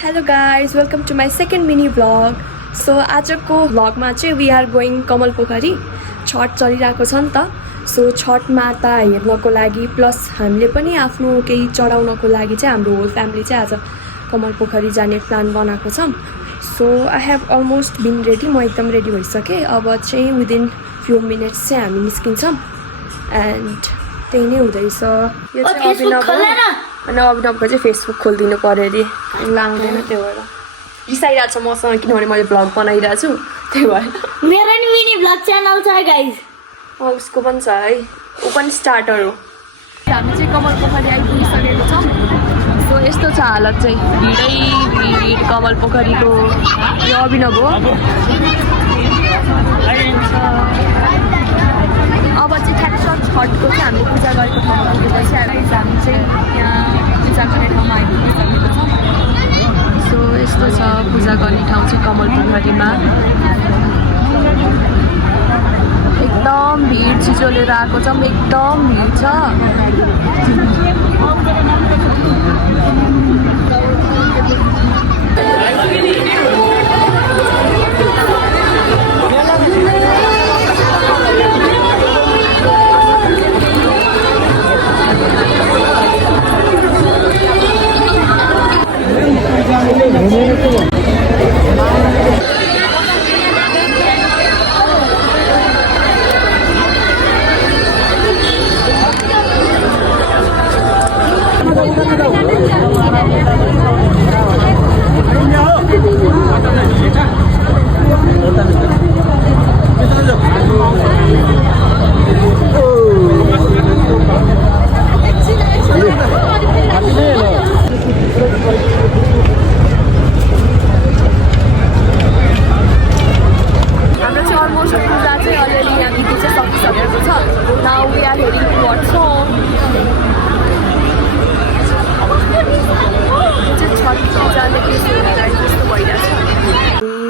Hello guys, welcome to my second mini vlog. So आजको भ्लगमा चाहिँ we are going कमल पोखरी. छठ चलिरहेको छ नि त. सो छठ माता हेर्नको लागि प्लस हामीले पनि आफ्नो केही चढाउनको लागि चाहिँ हाम्रो होल फ्यामिली चाहिँ आज कमल पोखरी जाने प्लान बनाएको छौँ. So I have almost been ready. म एकदम रेडी भइसकेँ. अब चाहिँ विदिन फ्यु मिनट्स चाहिँ हामी निस्किन्छौँ एन्ड त्यही नै हुँदैछ. यो चाहिँ अभिनव अनि अभिनवको चाहिँ फेसबुक खोलिदिनु पऱ्यो अरे. लाउँदैन त्यो भएर रिसाइरहेको छ मसँग किनभने मैले भ्लग बनाइरहेको छु त्यही भएर. मेरो नि मिनी भ्लग च्यानल छ गाइज. उसको पनि छ है. ऊ पनि स्टार्टर हो. हामी चाहिँ कमल पोखरी आइपुगिसकेको छौँ. सो यस्तो छ हालत चाहिँ. भिडै भिड कमल पोखरीको. यो अभिनव हो. अब चाहिँ ठ्याक्क छठको चाहिँ हामीले पूजा गरेको ठाउँमा पुगेपछि हामी चाहिँ यहाँ पूजा गर्ने ठाउँमा आइपुगिसकेको छौँ. सो यस्तो छ पूजा गर्ने ठाउँ चाहिँ कमल पोखरीमा. एकदम भिड चिसो लिएर आएको छौँ. एकदम भिड छ.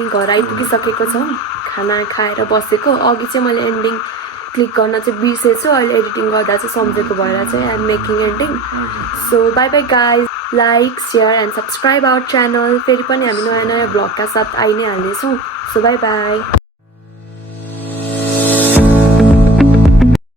घर आइपुगिसकेको छौँ. खाना खाएर बसेको. अघि चाहिँ मैले एन्डिङ क्लिक गर्न चाहिँ बिर्सेछु. अहिले एडिटिङ गर्दा चाहिँ सम्झेको भएर चाहिँ I'm making ending. So bye bye guys. Like share and subscribe our channel. फेरि पनि हामी नयाँ नयाँ भ्लगका साथ आइ नै हाल्नेछौँ. So bye by.